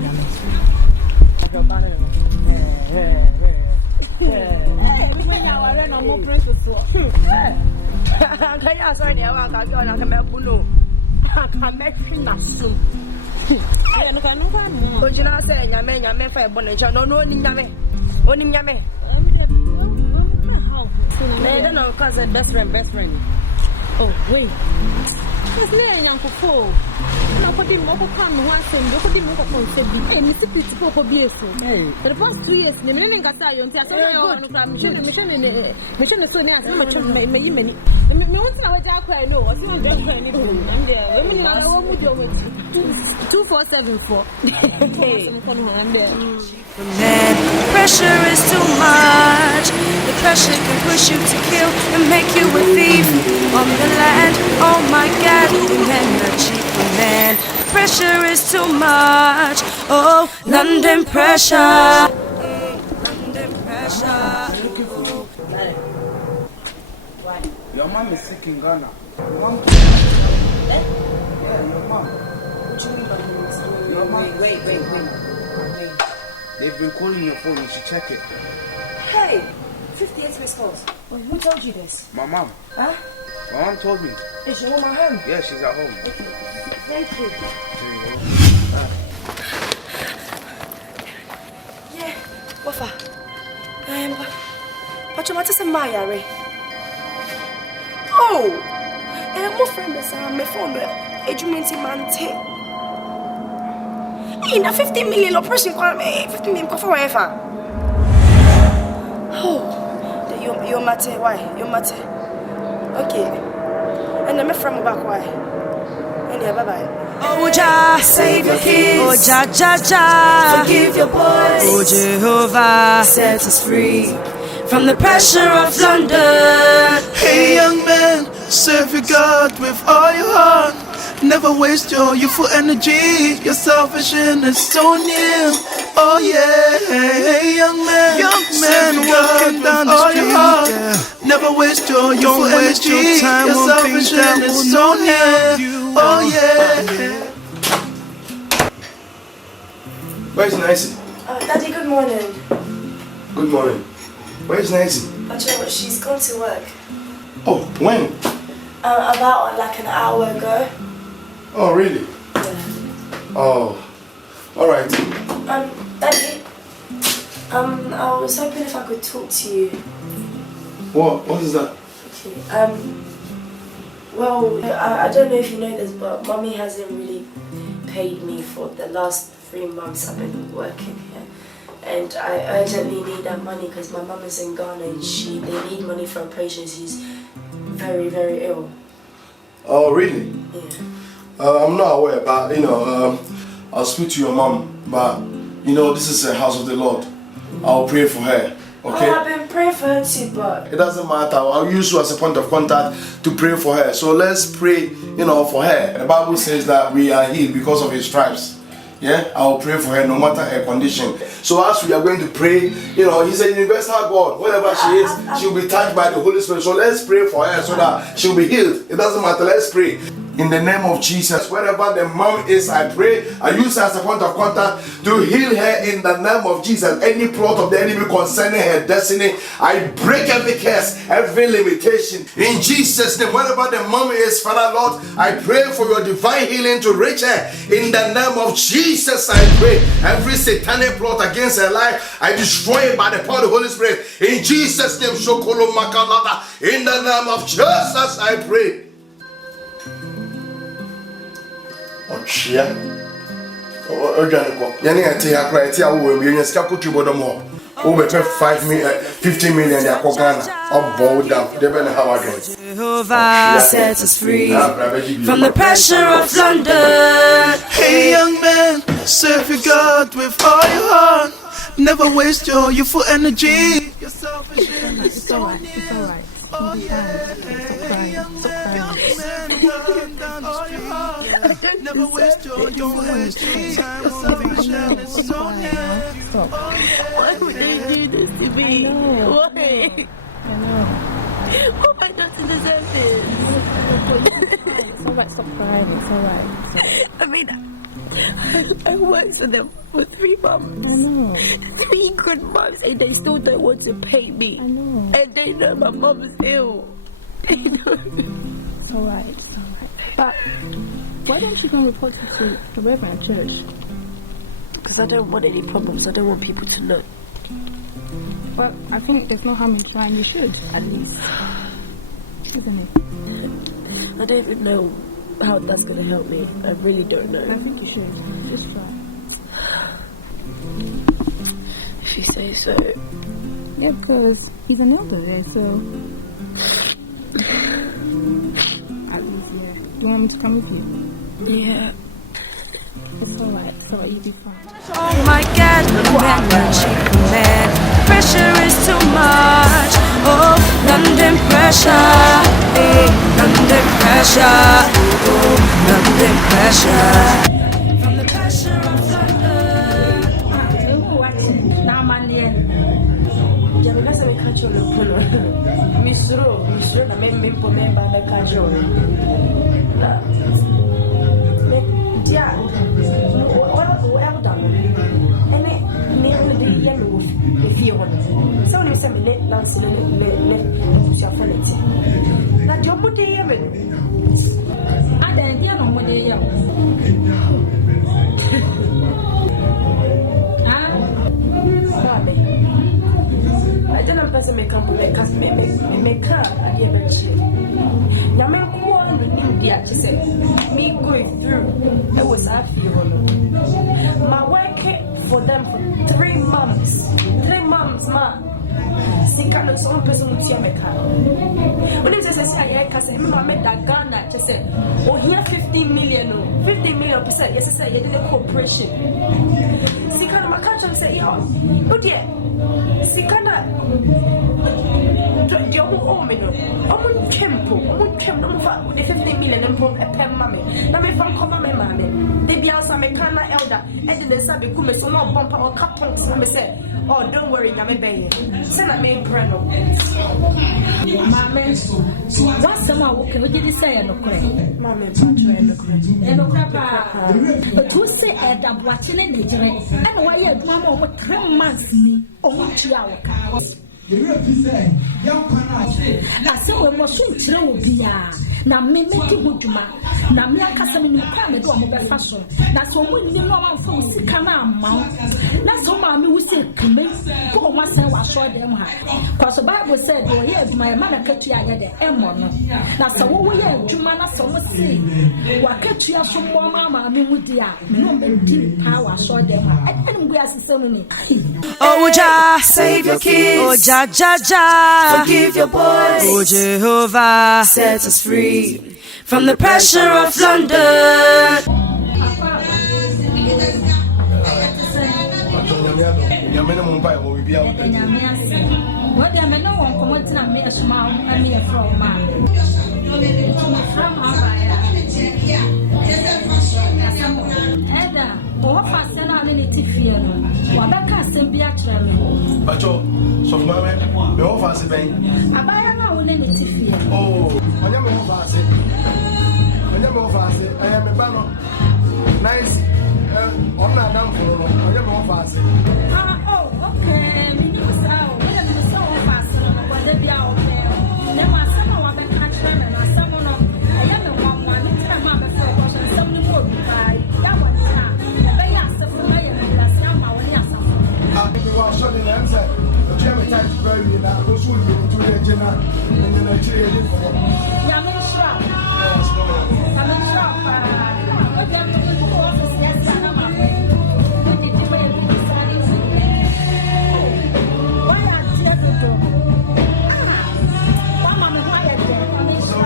Ojina say nyame fa ebon nja no ni nyame. Onim nyame. Oh, then I'll cause a best friend. Oh, wait. What's there, Uncle Paul? Nobody more come once and nobody more come say, hey, Mr. Pretty Popo Bieso. For the past 2 years, the meaning Gassa, you tell mission is so near as much as many. Me wants to know what I know. I see one drink anything. And there, women in our home with your 2474. Man, pressure is too much. The pressure can push you to kill and make you a thief on the land. Oh my God, men are cheap for man. Pressure is too much. Oh, London pressure. London pressure. Your mom is sick in Ghana. Your mom. Yeah, your mom. What do you mean by your mom? Wait. They've been calling your phone. You should check it. Hey, 58 missed calls. Well, who told you this? My mom. Huh? My mom told me. Is your mom at home? Yeah, she's at home. Okay. Thank you. Yeah, Wafa. But you want to say my Yari? Oh! And I'm more friend with my phone, but you mean to man take? In a 50 million operation, 50 million forever. Oh, your matter, why? Your matter. Okay. And I'm from back, why? And yeah, bye bye. Oh, Jah, save your kids. Oh, Jah, forgive your boys. Oh, Jehovah, set us free from the pressure of London. Hey, young man, serve your God with all your heart. Never waste your youthful energy. Your salvation is so near. Oh yeah, hey, young man, walking down the street. Yeah. Never waste your youthful energy. Your time your salvation is so near. Oh yeah. Where's Nancy? Daddy, good morning. Good morning. Where's Nancy? She's gone to work. Oh, when? About like an hour ago. Oh, really? Yeah. Oh, all right. Daddy, I was hoping if I could talk to you. What is that? Okay. Well, I don't know if you know this, but Mommy hasn't really paid me for the last 3 months I've been working here. And I urgently need that money because my mum is in Ghana and they need money for operation. She's very, very ill. Oh, really? Yeah. I'm not aware, but I'll speak to your mom. But this is the house of the Lord. I'll pray for her. Okay? Oh, I've been praying for her too, but it doesn't matter. I'll use you as a point of contact to pray for her. So let's pray, for her. The Bible says that we are healed because of His stripes. Yeah, I'll pray for her no matter her condition. So as we are going to pray, He's a universal God. Wherever she is, she'll be touched by the Holy Spirit. So let's pray for her so that she'll be healed. It doesn't matter. Let's pray. In the name of Jesus, wherever the mom is, I pray, I use her as a point of contact to heal her in the name of Jesus. Any plot of the enemy concerning her destiny, I break every curse, every limitation. In Jesus' name, wherever the mom is, Father Lord, I pray for your divine healing to reach her. In the name of Jesus, I pray. Every satanic plot against her life, I destroy it by the power of the Holy Spirit. In Jesus' name, Shokolo Makalada. In the name of Jesus, I pray. Chia. Yani ati akra ati awo we yen sika kotri bodom ho. Wo be 15 million ya ko Ghana. Obo down. They be na how Jehovah set us free from the pressure of London. Hey, young man, serve your God with all your heart. Never waste your youthful energy. Your salvation is so near. It's alright. Oh yeah. Never waste your energy. Your salvation is so near. Why would they do this to me? Why? I know. Why am I not to deserve this? It's alright, stop crying. It's alright. I mean, I worked for them for 3 months. I know. 3 good months, and they still don't want to pay me. I know. And they know my mom is ill. They know. It's alright. But why don't you go and report it to the Reverend Church? Because I don't want any problems. I don't want people to know. But I think there's no harm in trying. You should, at least. Isn't it? I don't even know how that's going to help me. I really don't know. I think you should. Just try. If you say so. Yeah, because he's an elder, so... At least, yeah. Do you want me to come with you? Yeah. It's alright. So you'll be fine. Oh my God, man. Pressure is too much. Oh, London pressure. Hey, London pressure. Oh, London pressure. From the pressure of London. Now, man, yeah. Because I catch on the corner. Miss Rowe, I made me for me by the catch on. Yeah. Well done. And me with the yellow if you want. So you say me let your fancy. That you put the yemen. I then hear no more day. I don't person make up make us make her at the eventually. Now, me one with the actually said me going through. It was hard for you. My work for them for 3 months. 3 months, ma. Think I know some person with your make her. When it says I can say, I made that Ghana just said, oh, here 15 million, 50 million percent. Yes, I said, you did a corporation. See, kind of my country say, yeah, but yeah. See, kind of the old me, I'm temple, I'm the 15 million and from a pen mammy. Now, if I'm coming, mammy, they be also my kind of elder, and then the Sabi Kumis, so no bumper or couple, so I said, oh, don't worry, I'm a baby. Send a main preno. Mammy, what's the matter? What did you say? No credit. Mammy, and no crap. But who say I'm watching in the dress? And why you have mamma over 3 months me or 2 hours? I said, we must soon throw beer. Now, me make it good to my. Now, me, I can't even come and do a mobile fashion. That's when we know one from Sikana Mount. That's all my me say, go myself, I saw them. Because the Bible said, oh, yes, my mother cut you at the Emon. That's a way to man, someone say, what cut you from one mamma, me with the no deep power, saw them. I didn't wear so many. Oh, Jah, save your kids. Oh, Jah, forgive your boys. Oh, Jehovah, set us free from the pressure of London. What am I no one coming to me a smile and me a from man? Edda, or fast and I need to fear. Wabaka send be at me. But so mammy, the offers a bank. I buy now in any fear. Oh, I am offers it. I am offers it. I am a banner. Nice. I'm not down for I am offers it. Oh, okay. Me was out. When I'm so fast, what they be out there. Then my son, I want to catch them and I someone of I am the one next time I'm a first and something more by that one. They asked for my and that's how my one yes. You are showing the answer. The German time to bury you now. Who should be to the agenda and then I cheer you for I'm in shop. I'm in shop. Okay, I'm going to go office. Yes, I'm why are you at the door? Why am I at the door? I'm in shop.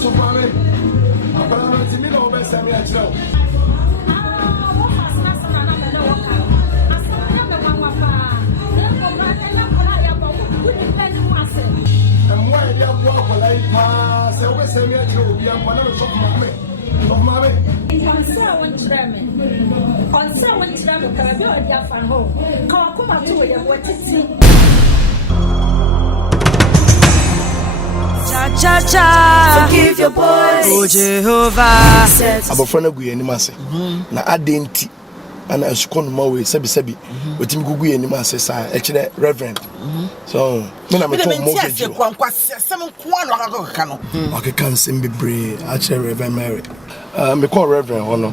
so mommy, I'm going to see me no best time yet. And why do you walk like pass? I always say, you're one of the mommy. Of mommy. On someone German. On someone German, can I be on your fan home? Come out to it, what to see. Cha, forgive your boys. Oh, Jehovah. I'm a friend of you, na adenti and I should come my way, Sebi, with him Gugu and Massa, actually, Reverend. So, when I'm a mortgage, I can't sing be brave, actually, Reverend Mary. Me call Reverend Honor.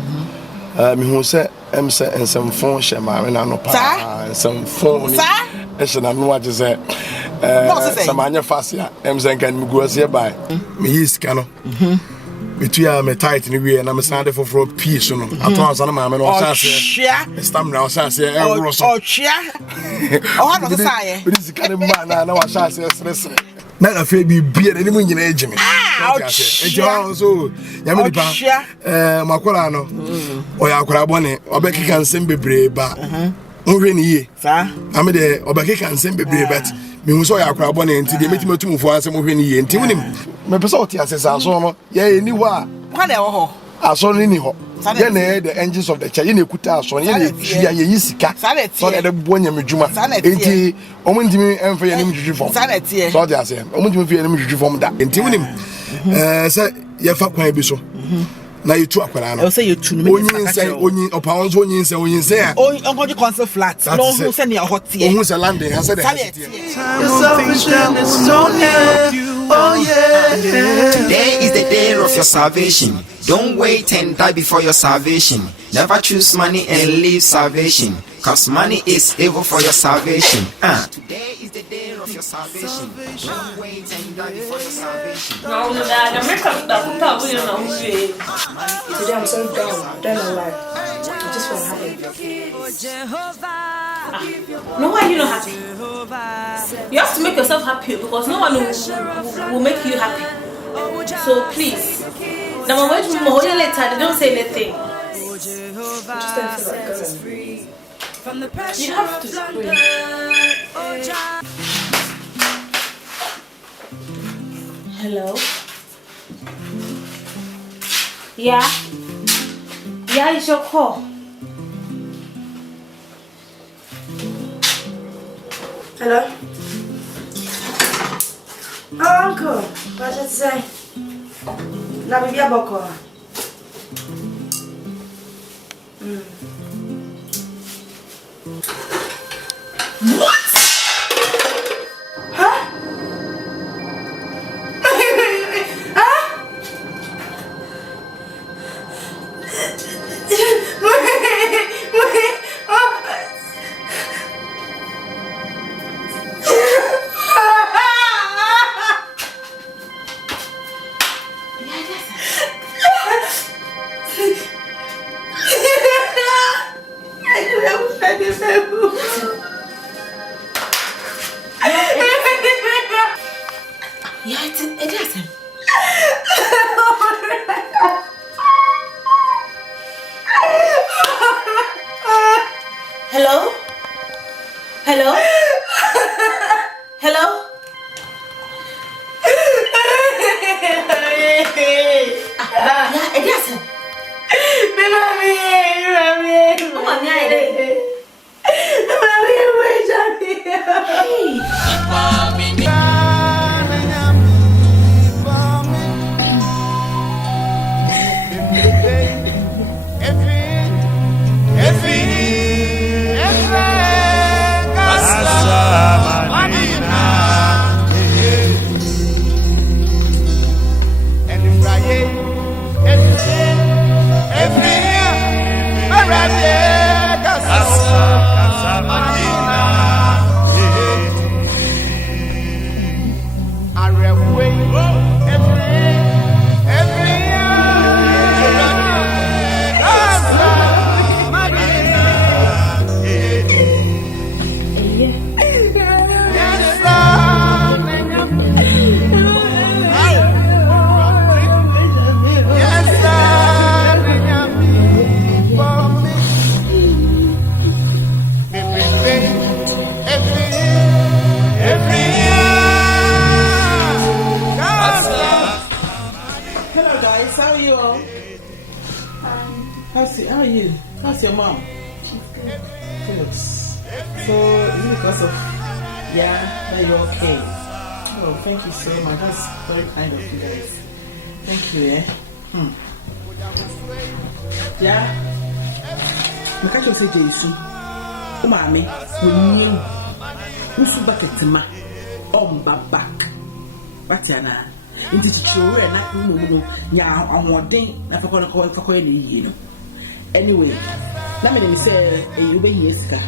Me who say, and some phone shema, and I know, and some phone. I should not know what to say. Some anya fascia, saying, can me go here by me, is cano. Between me tight in the way and I'm standing for peace. I told some man or stamina or sassy, or cheer. Oh, I'm sorry. But it's the kind of man I know I shall say. Not afraid be beard any when you age me. So, Yamipa, Macolano, or Yakurabone, or Becky can send be brave, but Moving sir. I mean, the Obaki can send be brave, but me saw Yakurabone until they met me to move for us moving here until him. My person says, I saw, yea, anywhere. I saw any ho. Then the engines of the Chayini Kuta, so Yisika, so that the Bonya Juma, 80, Omundimi and for your uniform. Sanity, so they say, Omundimi uniform that until him. Say, Yafa Quabiso. Now you two Aquarano. Say you two million say only a pounds when you say, oh, I'm going to concert flat. No, who send you a hot tea, who's a landing. I said, oh, yeah. Today is the day of your salvation. Don't wait and die before your salvation. Never choose money and leave salvation. Cause money is evil for your salvation. Today is the day of your salvation. Don't wait and die before your salvation. Today I'm so down. Then I'm like, I just want happy. No, why are you not happy? You have to make yourself happy because no one will make you happy. So please, now I'm waiting for my later. They don't say anything. Just don't feel like going. You have to scream. Hello? Yeah? Yeah, it's your call. Hello? Oh, uncle. What did you say? Now, baby, I'm going. What? Huh? Hello? Hello? Hello? Yeah, it doesn't. How are you? How's your mom? Good. So, is it because of, that you're okay? Oh, thank you so much. That's very kind of you guys. Thank you, Yeah? Me catch you say Jesu. O mami, we knew. Usu bucket ma. Back. Batiana. Into children na no nya ahoden na fakọ ni no. Anyway, let me say you be yeska.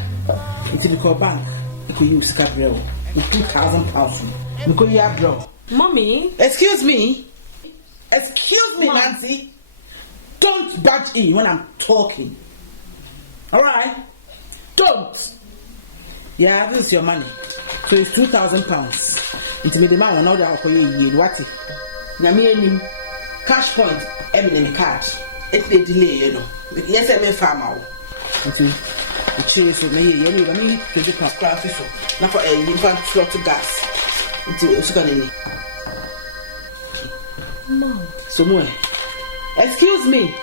Into the bank. You could use Gabriel with £2,000. You could use bro. Mommy. Excuse me, Nancy. Don't budge in when I'm talking. All right? Don't. Yeah, this is your money. So it's £2,000. It's me the man now that for you. What? Now me and him cash point. Everything card. It's the delay, you know. Yes, I may farm out. Okay. The chase for me. You need to do some craft fish. Now for a infant slot to gas. It's going to need. Mom. Somewhere. Excuse me,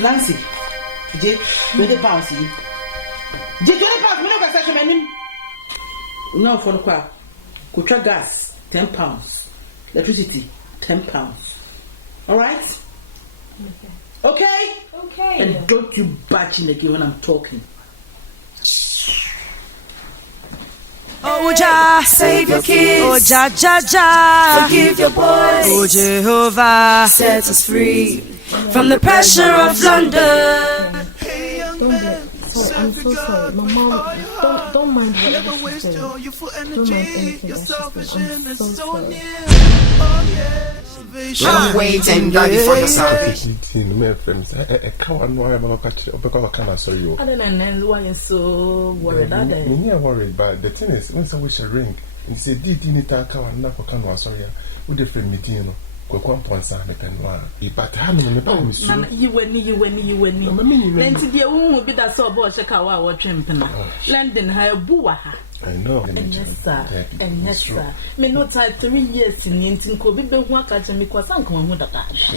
Nancy. J, where the pounds? J, £20. We never say my name. No for the crowd. Kutra gas, £10. Electricity, £10. All right. Okay. Okay. And don't you budge in again when I'm talking. Oh Jah, save your kids. Oh Jah, Jah, Jah, forgive your boys. Oh Jehovah, set us free from the pressure of London. Sorry, I'm so sorry. My mom, don't mind whatever she said. Don't mind anything else she said. I'm so sorry. Don't wait and die before your salvation. I don't know why you're so worried. I'm worried, but the thing is, when someone should ring, and say, did you need to come and knock on sorry, with different meeting? But how many you win. Then to be a woman will be that so about Shakawa or Chimpana. London, her buaha. I know. And yes, sir. May not have 3 years in Yentin Kobe, but one catch me was uncle with a dash.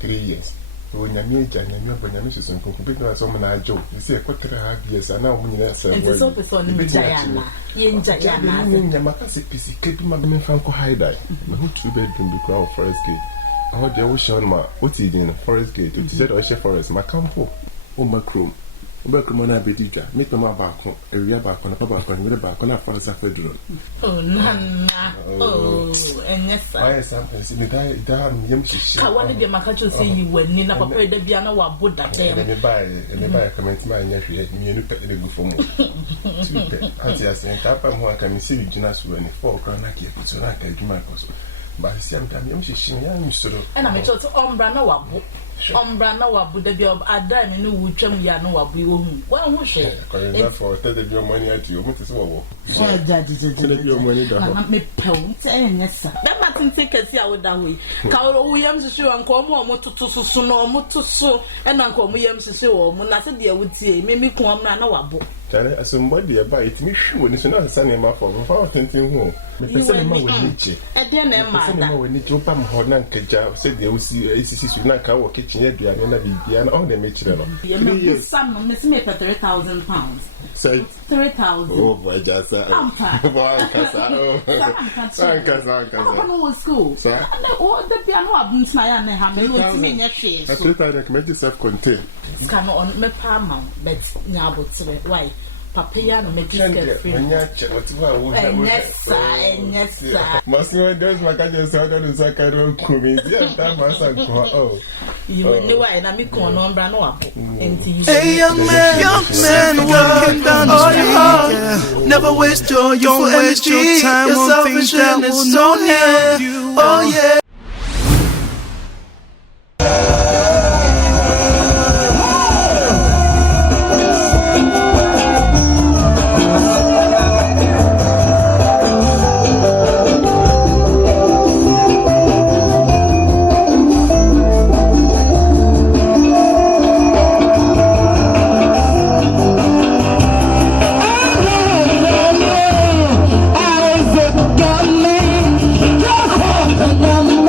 3 years. When you're new, and you're going to some computer, someone I joke. You say, what can I have years? And now when you're saying, it's also on Jayana. Yen Jayana. Yamakasi PC, keep my men from Kohida. My 2-bedroom be crowd forest gate. I heard the ocean, ma, what's it in forest gate? It said, Ocean Forest, my campo. Oh, my crew. Back Bedija, make them back on a rear back on a back on the back on a forest after drone. Oh, Nana. Oh, and yes, sir. Why something? See me damn young shit. I wanted the Macacho say you were Nina Papa de Biano or Buddha. Let me buy a comment my nephew at me and look at the good for more. Auntie, I said, Papa, one can see you just when 4 crown like it's like a Gimaco. But I see I'm young shit, I'm sort of. And I'm a sort of umbrella. Umbra no wa bude bi ada mi no wutwam ya no wa bu wo hu wa hu hwe for tell the money at you what is wo the money da me pew enye sa that matin take us ya wo da ho ka wo yam sisi wa nko mo tutu so no mo tuso e na nko mo yam sisi wo mo na se de wutie me ko am na wa bo tare asomebody e ba it me hwe ni so na sa ne ma for fa tentin hu me pese ma wo ni chi e de na ma da ma wo ni chi opa mo ho na nkaja se de usi sisi su na ka wo kitchen aduane na bibia na on the mechire no 3 years some me me for £3,000 so 3,000 oh boy just boy kasa oh no school so oh the piano abun na ya na ha me no me nya hwe so 3,000 can make self contain can on me pa ma but nya abotre why Papaya no make it free. Yes, sir. Masimo does my catcher so that is like I don't come in. Oh, you know why? I make one umbrella no apple. Hey, young man, walking down the street. Never waste your time on things that will not help you. Oh, yeah. Come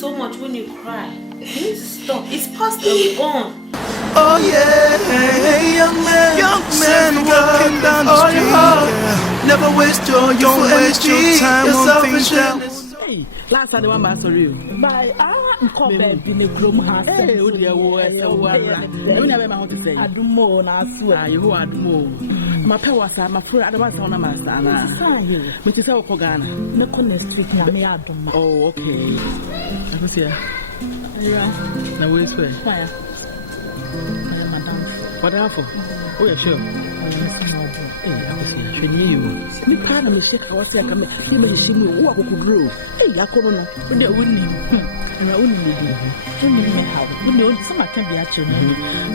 so much when you cry. You need to stop. It's past and gone. Oh yeah, hey, young man walking down the street. Never waste your time on things that. Hey, last time the one master you. My baby in a groom house. Hey, oh dear, what I want to say. I do more now. You are more. My parents are my friend. I don't want to master. Which is our Pogana. No connect street near me. Oh, okay. I was here. Yeah. Now, where's where? Fire. What happened? Oh, yeah, sure. Hey, I was here. She knew you. Me part of me shake. I was here. Come here. He may see me walk with grow. Hey, I couldn't know. They wouldn't know. And I wouldn't be how. You know, some can be actually.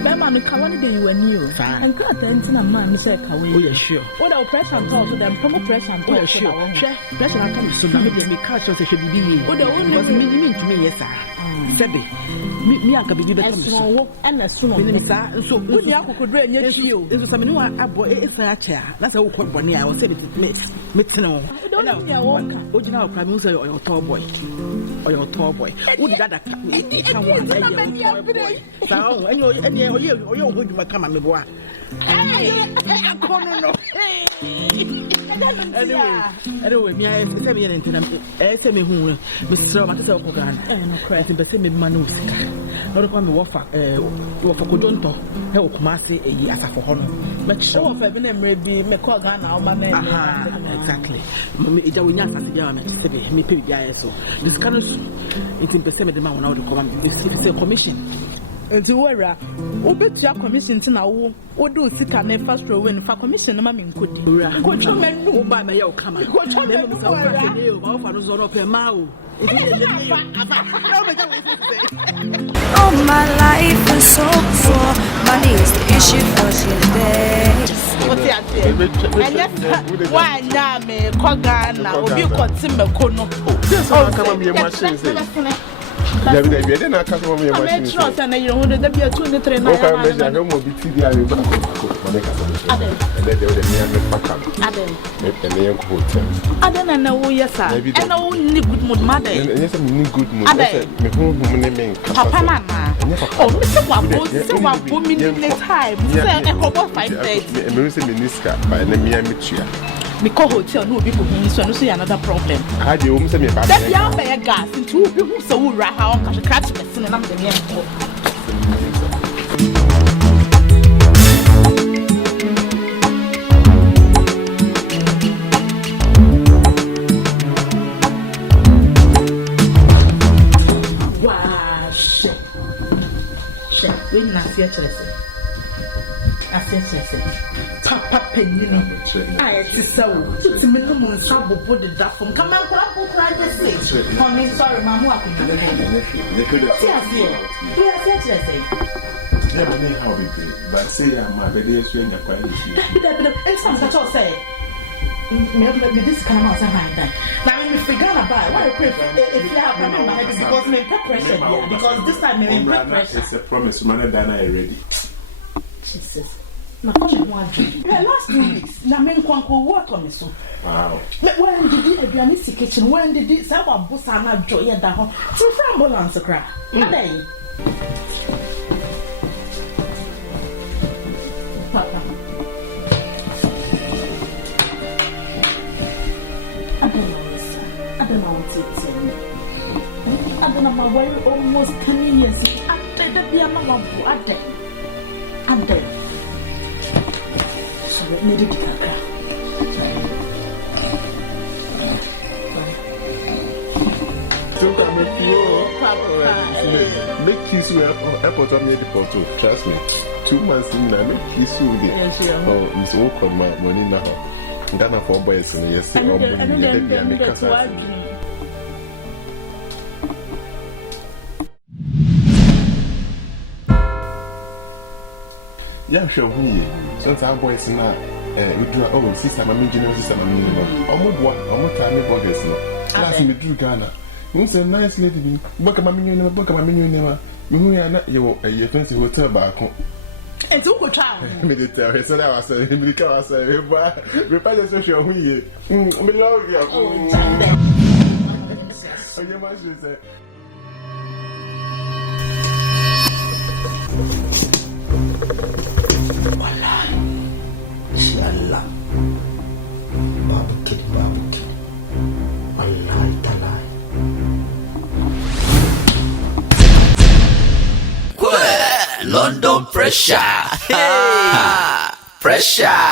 My man, come one day you were new. And got the entire man, Miss Eka. Oh, yeah, sure. What our press and talk to them, promo press and talk. Oh, sure. Share. Pressure and come so now. Me catch us. Should be. Oh, the only was meaning to me, yes, sir. Sebi, me aka bibi betam so and as soon as so we could drain your chill. This was something I bought a chair. That's how quite funny. I was saying it no. Don't know. Original prime minister or your tall boy. Or your tall boy. Would that come one? Now, and you're going to come and boy. Anyway, me I say me anything. Say me who Mr. Matisa Kogan. I think say me manu sika. No come me wofa kodonto. He o kuma say eyi asafo ho no. Make sure of be na mrebi me call Ghana o ma na. Exactly. Me ija wonya asase bia me say be me pe bia so. This kind of it say me the man wona o come me say commission. Enti wera obetua commission tina wo do sika na first row win fa commission na ma me nkodi nkocho menu ba me ya o kama nkocho menu so fa ke o ba fa no so no pe ma o All my life is so poor. Money is the issue for today. Why na me ko Ghana obi ko timbe ko no so come me machine say David, I didn't come from your machine. I'm not saying you want to be a 23 now. Okay, I'm going to be TV. I will I don't know, yes, sir. And no good mood, mother. Yes, I'm good mood. Papa, Mama. Oh, Mr. Wabo, woman in the time. Sir, 5 days. Minister by the Miami. Because hotel no people who so no see another problem. I do almost me about that young bear gas into people so right how can catch the sin and I'm the wow shit when na fear Chelsea Papa Penny, I so to minimum trouble put the duck from come out cry this say. Honey, sorry, Mamma. But say I'm my baby is in the quiet. Some such all say. Maybe this come out behind that. Now, when we figure about why if you have remember because me preparation because this time me preparation. It's a promise, man, than I already. Jesus. Na come one drink. Last 2 weeks, na men kwanko work on so. Wow. When did the aduane si kitchen? When did the say about bossa na joy da ho? So for ambulance cra. Adai. Papa. I don't know what to say. I don't know my way almost 10 years. I better be a mama. Adai. Make kiss you airport on the photo. Trust me. 2 months in now, make kiss you there. Oh, Miss Walker, my money now. Ghana for boys and yes, yeah, sure. Since our boys now, we do our own sister, my engineer, sister, my minimum. Almost time, boys. Last me do Ghana. Who's a nice lady? Book my minion, book my minion. You are not your fancy hotel back. And took a child. Military, so that was a because reply the social we love you. Oh, you must say. London pressure. Hey. Pressure.